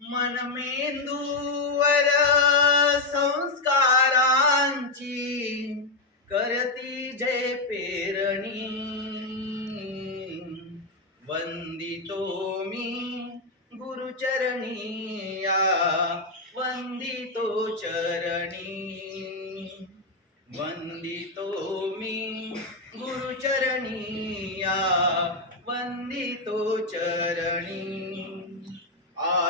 मनमेंदूवर संस्कारांची करती जय पेरणी. वंदितो मी गुरुचरणी या वंदितो चरणी. वंदितो मी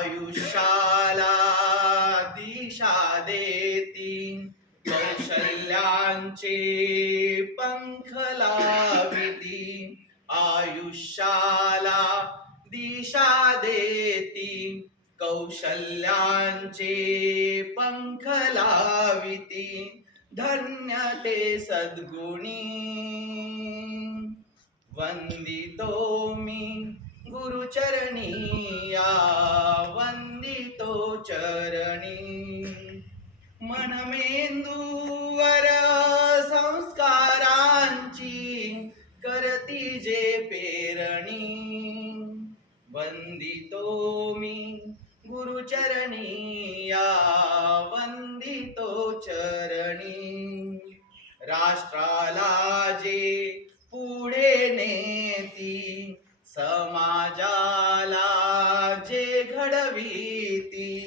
आयुष्याला दिशा देती. कौशल्यांचे पंख लाविती. आयुष्याला दिशा देती. कौशल्यांचे पंख लाविती. धन्य ते सद्गुणी. वंदितो मी गुरुचरणी या. मनमेंदूवर संस्कारांची करती जे पेरणी. वंदितो मी गुरुचरणी या वंदितो चरणी. राष्ट्राला जे पुढे नेती समाजाला जे घडवीती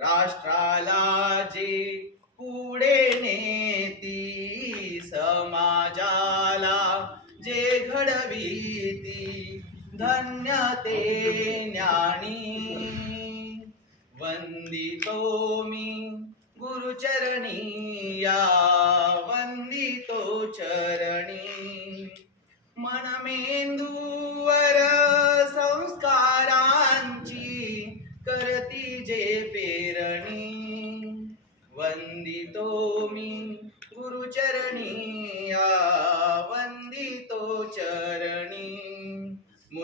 राष्ट्राला जे पुढे नेती समाजाला जे घडवीती धन्य ते ज्ञानी. वंदितो मी गुरुचरणी या वंदितो चरणी. मनमे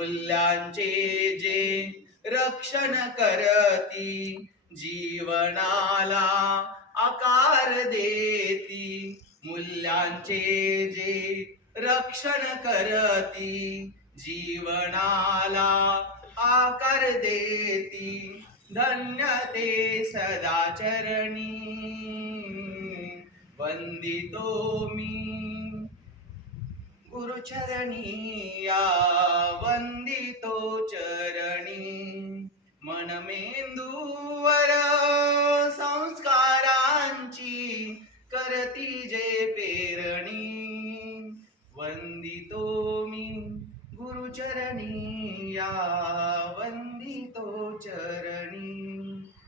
मूल्यांचे जे रक्षण करती जीवनाला आकार देती. मूल्यांचे जे रक्षण करती जीवनाला आकार देती. धन्य ते सदाचरणी. वंदितो मी. चरणी या वंदितो चरणी. मनमेंदूवर संस्कारांची करती जे पेरणी. वंदितो मी गुरुचरणी या वंदितो चरणी.